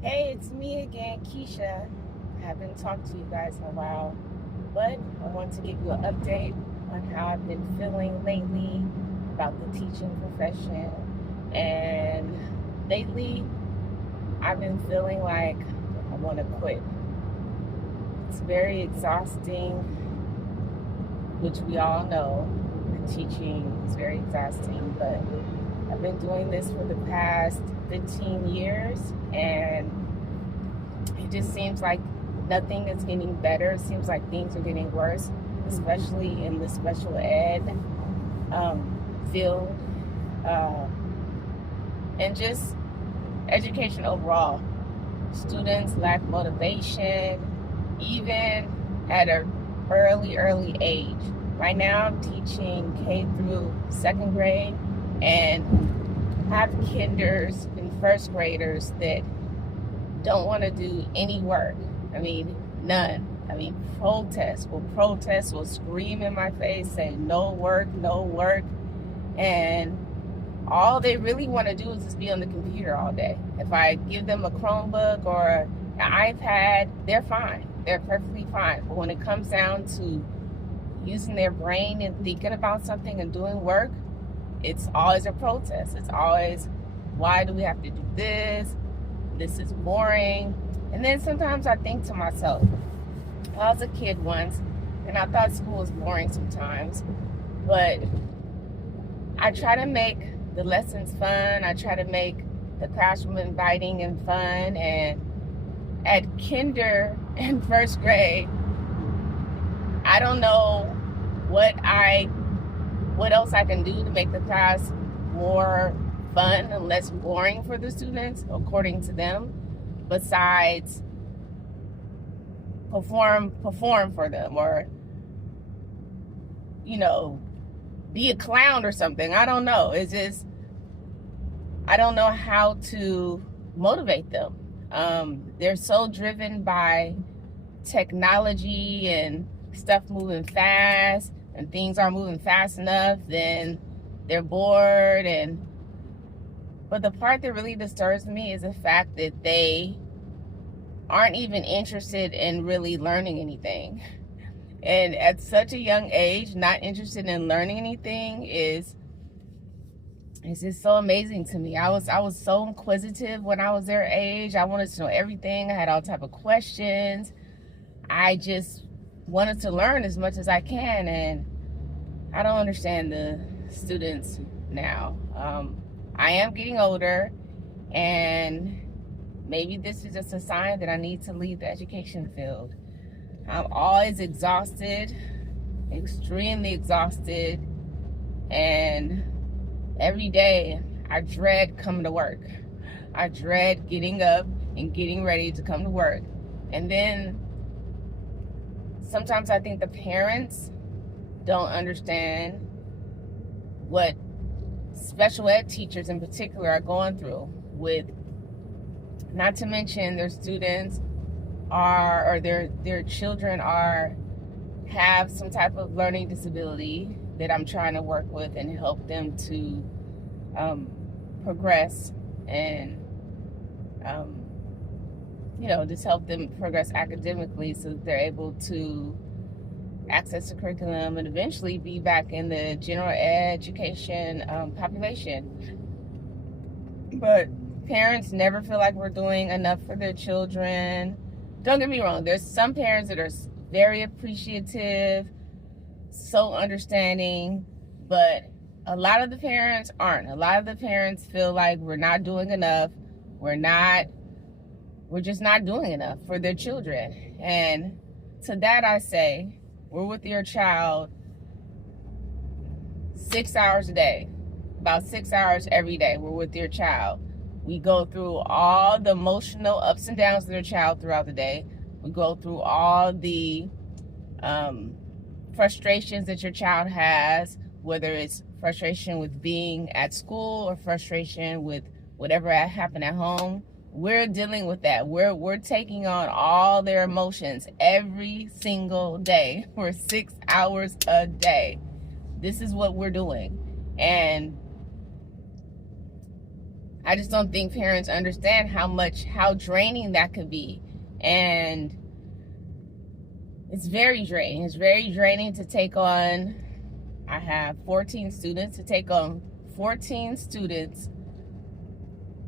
Hey, it's me again, Keisha. I haven't talked to you guys in a while, but I want to give you an update on how I've been feeling lately about the teaching profession. And lately, I've been feeling like I want to quit. It's very exhausting, which we all know. The teaching is very exhausting, but I've been doing this for the past 15 years, and it just seems like nothing is getting better. It seems like things are getting worse, especially in the special ed field, uh, and just education overall. Students lack motivation, even at an early age. Right now, I'm teaching K through second grade, and have kinders and first graders that don't want to do any work. I mean, none. I mean, protest, will scream in my face, say no work, no work. And all they really want to do is just be on the computer all day. If I give them a Chromebook or an iPad, they're fine. They're perfectly fine. But when it comes down to using their brain and thinking about something and doing work, it's always a protest. It's always, why do we have to do this? This is boring. And then sometimes I think to myself, I was a kid once and I thought school was boring sometimes, but I try to make the lessons fun. I try to make the classroom inviting and fun. And at kinder and first grade, I don't know what else I can do to make the class more fun and less boring for the students, according to them, besides perform for them, or be a clown or something. I don't know. It's just, I don't know how to motivate them. They're so driven by technology and stuff moving fast, and things aren't moving fast enough, then they're bored. But the part that really disturbs me is the fact that they aren't even interested in really learning anything. And at such a young age, not interested in learning anything is, it's just so amazing to me. I was so inquisitive when I was their age. I wanted to know everything. I had all type of questions. I just wanted to learn as much as I can, and I don't understand the students now. I am getting older, and maybe this is just a sign that I need to leave the education field. I'm always exhausted, extremely exhausted, and every day I dread coming to work. I dread getting up and getting ready to come to work. And then sometimes I think the parents don't understand what special ed teachers in particular are going through, with, not to mention, their students are, or their children have some type of learning disability that I'm trying to work with and help them to progress, and just help them progress academically so that they're able to access the curriculum and eventually be back in the general education population. But parents never feel like we're doing enough for their children. Don't get me wrong, there's some parents that are very appreciative, so understanding, but a lot of the parents aren't. A lot of the parents feel like we're not doing enough. We're just not doing enough for their children. And to that I say, we're with your child 6 hours a day, about 6 hours every day. We're with your child. We go through all the emotional ups and downs of their child throughout the day. We go through all the frustrations that your child has, whether it's frustration with being at school or frustration with whatever happened at home. We're dealing with that. We're taking on all their emotions every single day for 6 hours a day. This is what we're doing. And I just don't think parents understand how draining that could be. And it's very draining. It's very draining to take on. I have 14 students, to take on 14 students'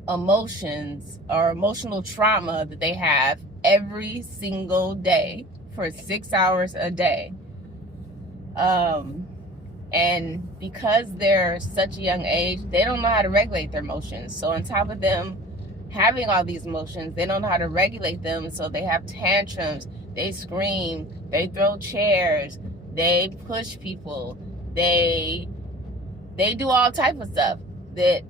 emotions or emotional trauma that they have every single day for 6 hours a day. And because they're such a young age, they don't know how to regulate their emotions. So on top of them having all these emotions, they don't know how to regulate them. So they have tantrums, they scream, they throw chairs, they push people, they do all type of stuff that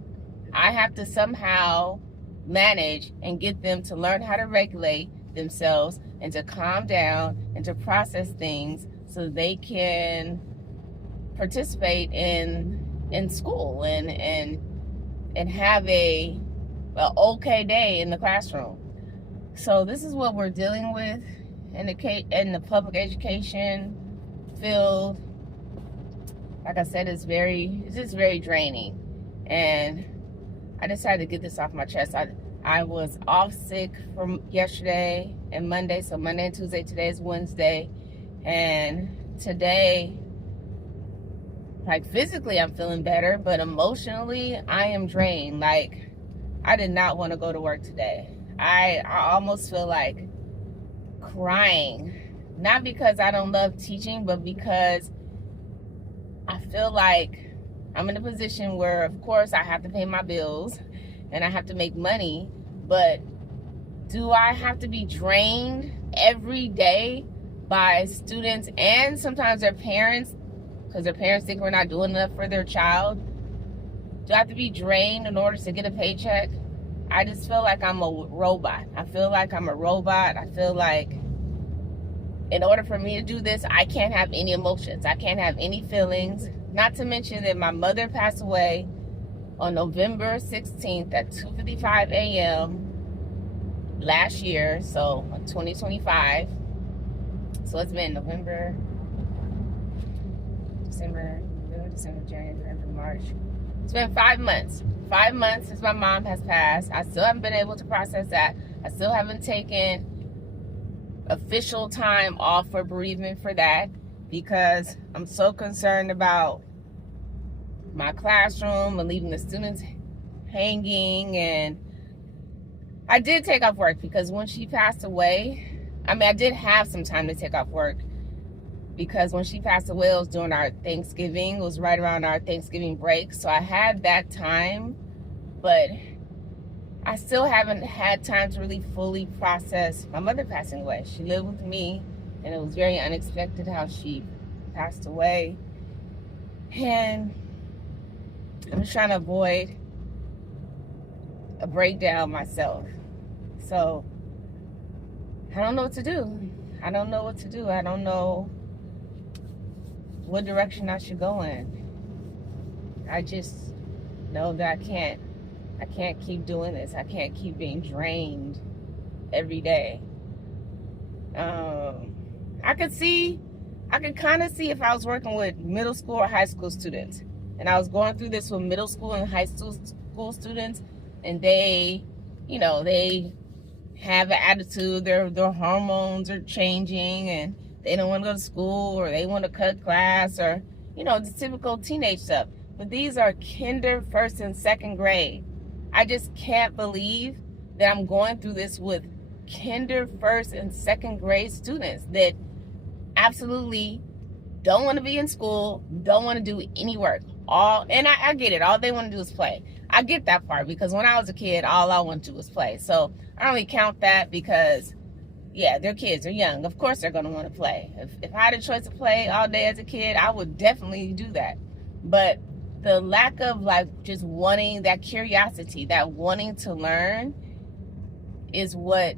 I have to somehow manage and get them to learn how to regulate themselves and to calm down and to process things so they can participate in school and have a okay day in the classroom. So this is what we're dealing with in the public education field. Like I said, it's just very draining, and I decided to get this off my chest. I was off sick from yesterday and Monday, so Monday and Tuesday. Today is Wednesday, and today, like physically I'm feeling better, but emotionally I am drained. Like, I did not want to go to work today. I almost feel like crying, not because I don't love teaching, but because I feel like I'm in a position where, of course, I have to pay my bills and I have to make money, but do I have to be drained every day by students and sometimes their parents, because their parents think we're not doing enough for their child? Do I have to be drained in order to get a paycheck? I just feel like I'm a robot. I feel like I'm a robot. I feel like in order for me to do this, I can't have any emotions. I can't have any feelings. Not to mention that my mother passed away on November 16th at 2:55 a.m. last year, so 2025. So it's been November, December, January, February, March. It's been 5 months. 5 months since my mom has passed. I still haven't been able to process that. I still haven't taken official time off for bereavement for that, because I'm so concerned about my classroom and leaving the students hanging. And I did take off work because when she passed away, I did have some time to take off work, because when she passed away, it was during our Thanksgiving. It was right around our Thanksgiving break. So I had that time, but I still haven't had time to really fully process my mother passing away. She lived with me, and it was very unexpected how she passed away. And I'm just trying to avoid a breakdown myself. So I don't know what to do. I don't know what direction I should go in. I just know that I can't keep doing this. I can't keep being drained every day. I could kind of see if I was working with middle school or high school students, and I was going through this with middle school and high school students, and they have an attitude. Their hormones are changing, and they don't want to go to school, or they want to cut class, or the typical teenage stuff. But these are kinder, first and second grade. I just can't believe that I'm going through this with kinder, first and second grade students that absolutely don't want to be in school, don't want to do any work. And I get it. All they want to do is play. I get that part, because when I was a kid, all I wanted to do was play. So I don't really count that, because yeah, they're kids, they're young. Of course they're going to want to play. If I had a choice to play all day as a kid, I would definitely do that. But the lack of just wanting that curiosity, that wanting to learn, is what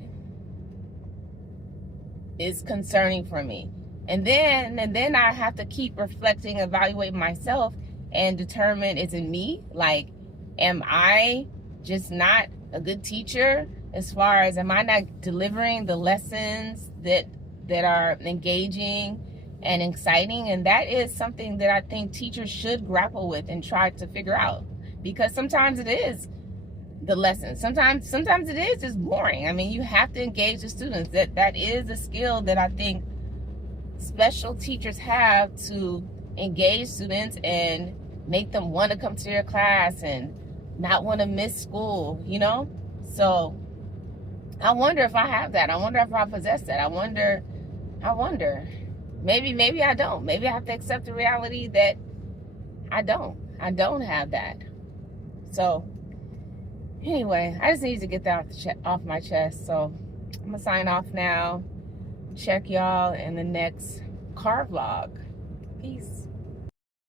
is concerning for me. And then I have to keep reflecting, evaluating myself, and determine, is it me? Am I just not a good teacher? As far as, am I not delivering the lessons that are engaging and exciting? And that is something that I think teachers should grapple with and try to figure out, because sometimes it is the lessons. Sometimes it is just boring. I mean, you have to engage the students. That is a skill that I think special teachers have, to engage students and make them want to come to your class and not want to miss school, you know? So I wonder if I have that. I wonder if I possess that. I wonder. Maybe I don't. Maybe I have to accept the reality that I don't have that. So anyway, I just need to get that off my chest. So I'm gonna sign off now. Check y'all in the next car vlog. Peace.